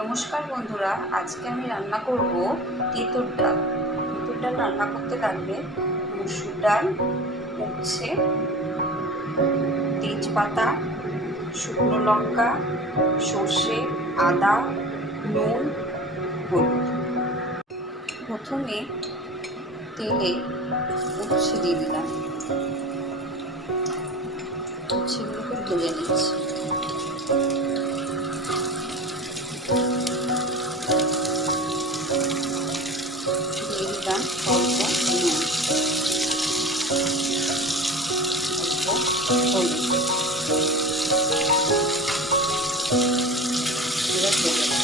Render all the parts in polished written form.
নমস্কার বন্ধুরা, আজকে আমি রান্না করব তেঁতুল ডাল। তেঁতুল ডাল রান্না করতে লাগবে মসুর ডাল, উচ্ছে, তেজপাতা, শুকনো লঙ্কা, সর্ষে, আদা, নুন, হলুদ। প্রথমে তেলে উচ্ছে দিয়ে দিলাম, উচ্ছেগুলোকে ভেজে নিচ্ছি। দিয়ে দিলাম অল্প নুন, অল্প হলুদ। এবার ভেজে নেব।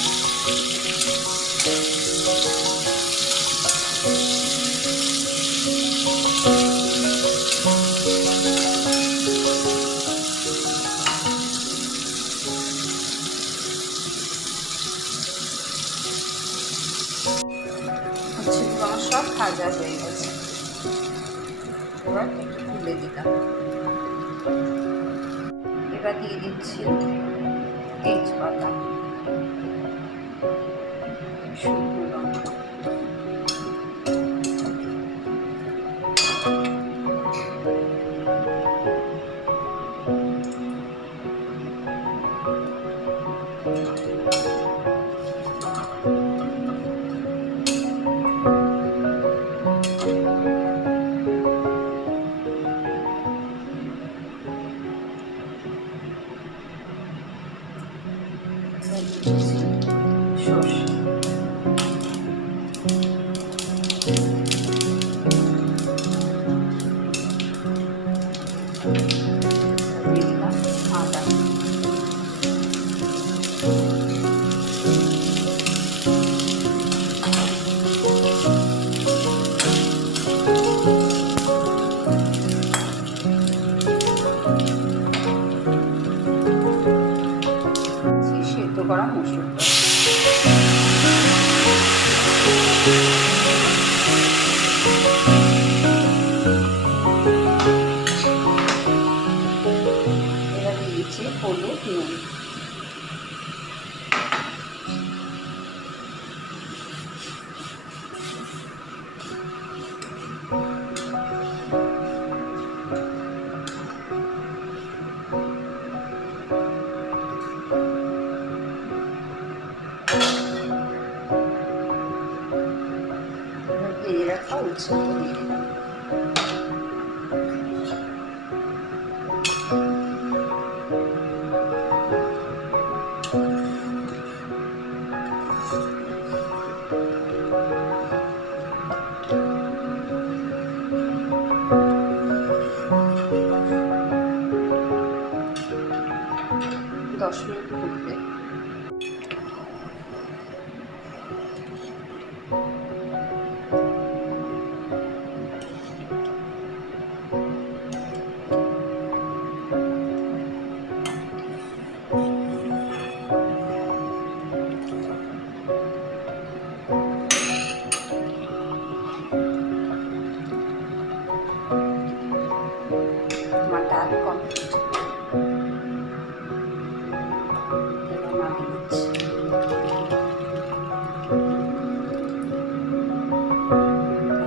উচ্ছেগুলো আমার সব ভাজা হয়ে গেছে। এবার একটু তুলে দিলাম। এবার দিয়ে দিচ্ছি তেজপাতা, শুকনো লঙ্কা, সর্ষে, দিলাম আদা, সেদ্ধ করা মসুর ডাল। এবার দিয়েছি হলুদ, নুন। ভেজে রাখা উচ্ছে দিয়ে দিলাম। 10 মিনিট ফুটবে। আমার ডাল